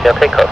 Clear takeoff.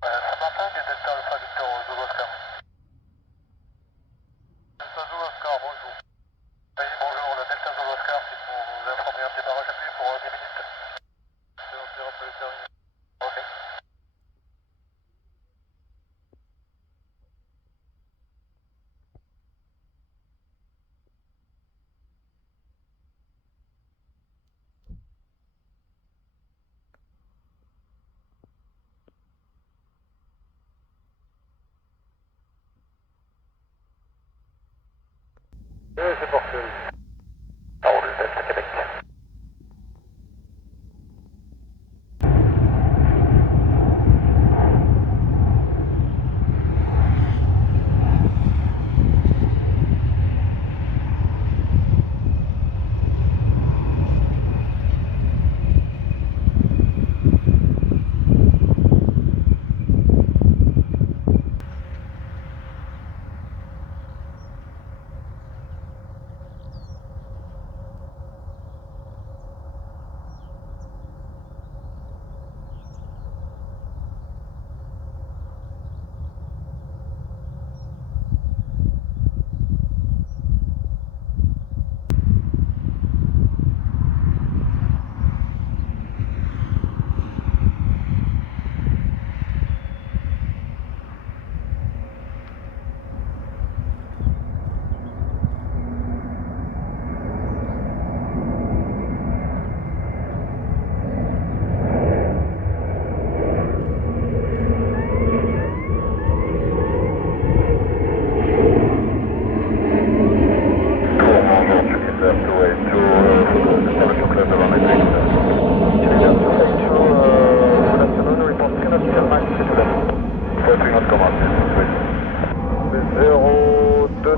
Saint-Martin et Delta Alpha Victor Zulu Oscar. Delta Zulu Oscar, bonjour. Oui, bonjour, la Delta Zulu Oscar, c'est pour vous informer un démarrage appuyé pour 10 minutes. C'est rappelé terminé. Ok. Oui, c'est parfait. Parole Delta Québec.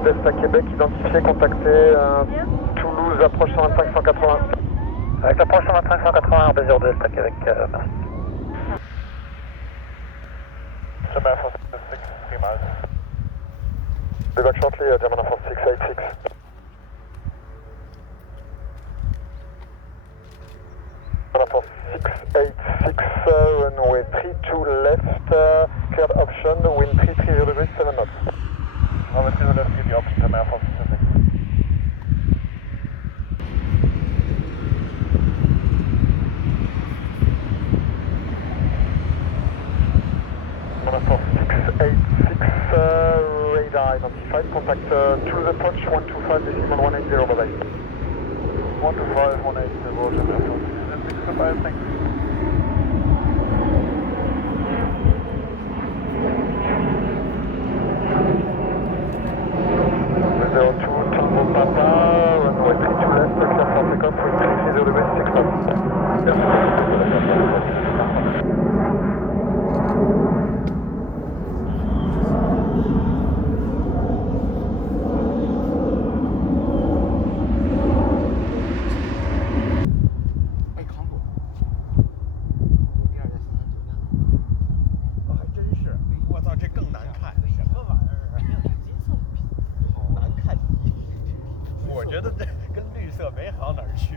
Delta Québec, identifié, contacté Toulouse, approche 125-180. Avec l'approche 125-180, Bésir de Delta Québec, merci. German 466, 3 miles. Be back shortly, German 4686. German 4686, runway 32 left, cleared option, wind 330 degrees, 7 knots. Runway 30 left, give the option, German 466. German 4686, radar identified, contact Toulouse approach 125 decimal 180, bye bye. 125 180, German 466, goodbye, thank you. Runway 32 left, clear for takeoff, wind 330 degrees, 6 knots.我觉得这跟绿色没好哪儿去。